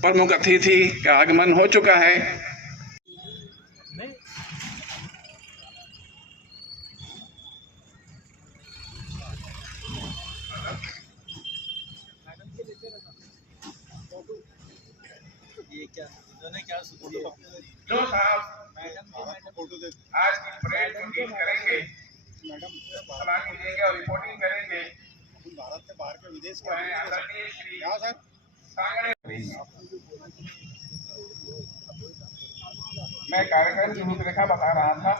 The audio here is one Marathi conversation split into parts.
प्रमुख अतिथि का आगमन हो चुका है। जो साहब आज की परेड को लीड करेंगे। सलामी देंगे और रिपोर्टिंग करेंगे भारत से बाहर के विदेश श्री सांगड़े मैं कार्यक्रम की रूपरेखा बता रहा था।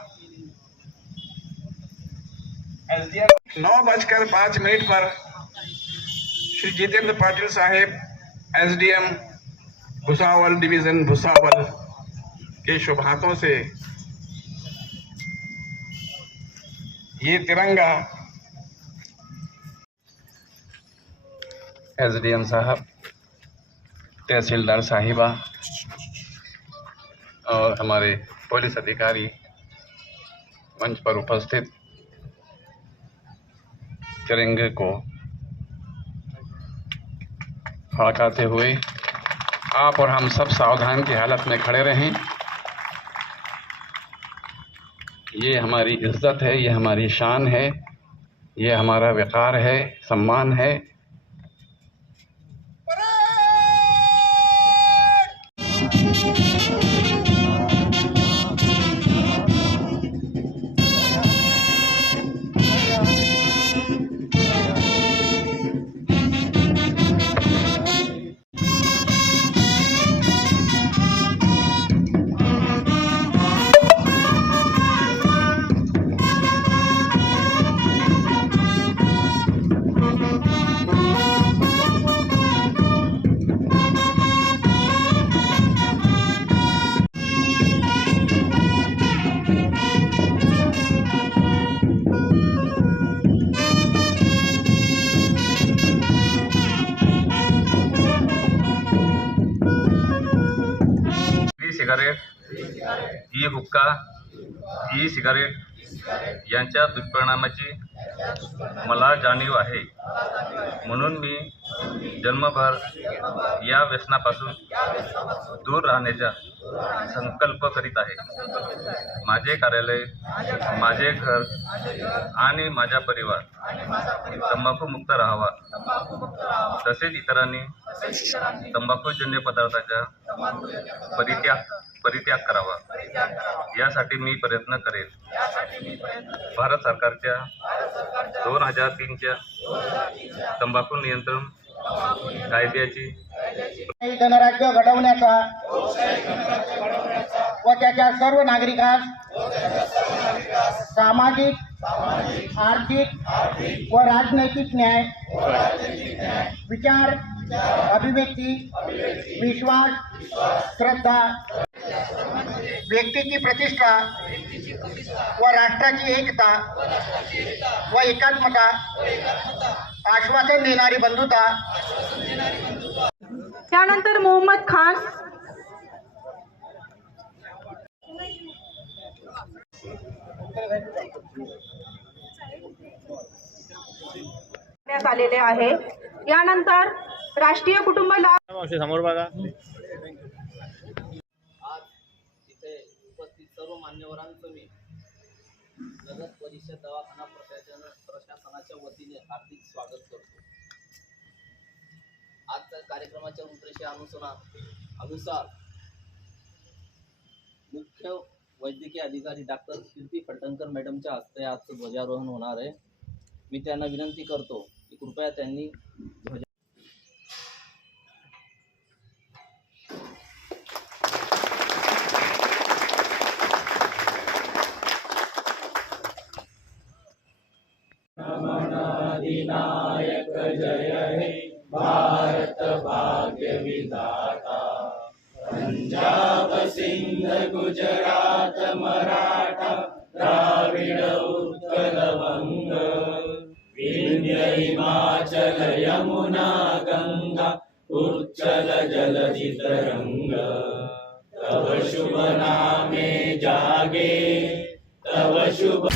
नौ बजकर पाँच मिनट पर श्री जितेंद्र पाटिल साहेब, एसडीएम भुसावल डिवीज़न भुसावल के शुभ हाथों से ये तिरंगा एसडीएम साहब तहसीलदार साहिबा और हमारे पुलिस अधिकारी मंच पर उपस्थित तिरंगे को फड़काते हुए। आप और हम सब सावधान की हालत में खड़े रहें। ये हमारी इज़्ज़त है, ये हमारी शान है, ये हमारा वक़ार है, सम्मान है। सिगारेट ई हुक्का ई सिगारेट यांच्या दुष्परिणामाची मला जाणीव आहे. म्हणून मी जन्मभर या व्यसनापासून दूर राहण्याचा संकल्प करीत आहे. माझे कार्यालय माझे घर आणि माझा परिवार तंबाखूमुक्त राहावा. तसेच इतरांनी तंबाखूजन्य पदार्थाच्या परित्याग परित्याग करावा. यासाठी मी प्रयत्न करेन भारत सरकारच्या दोन हजार तीनच्या तंबाखू नियंत्रण कायद्याची गणराज्य घडवण्याचा व त्याच्या सर्व नागरिकास सामाजिक आर्थिक व राजनैतिक न्याय विचार अभिव्यक्ती विश्वास श्रद्धा व्यक्तीची प्रतिष्ठा व राष्ट्राची एकता व एकात्मता आश्वासन देणारी बंधुता. त्यानंतर मोहम्मद खान. करण्यात आलेले आहे. यानंतर राष्ट्रीय कुटुंब लाभ मावशी समोर बघा. आज तिथे उपस्थित सर्व मान्यवरांचं मी नगर परिषद दवाखाना प्रशासन प्रशासनाच्या वतीने हार्दिक स्वागत करतो. आजच्या कार्यक्रमाच्या रूपरेषे अनुसरा अनुसार मुख्य वैद्यकीय अधिकारी डॉक्टर कीर्ती फलटणकर मॅडमच्या हस्ते आजचं ध्वजारोहण होणार आहे. मी त्यांना विनंती करतो की कृपया त्यांनी मराठा द्राविड उत्कल वंग विंध्य हिमाचल यमुना गंगा उच्चल जलधित रंग तव शुभ नामे जागे तव शुभ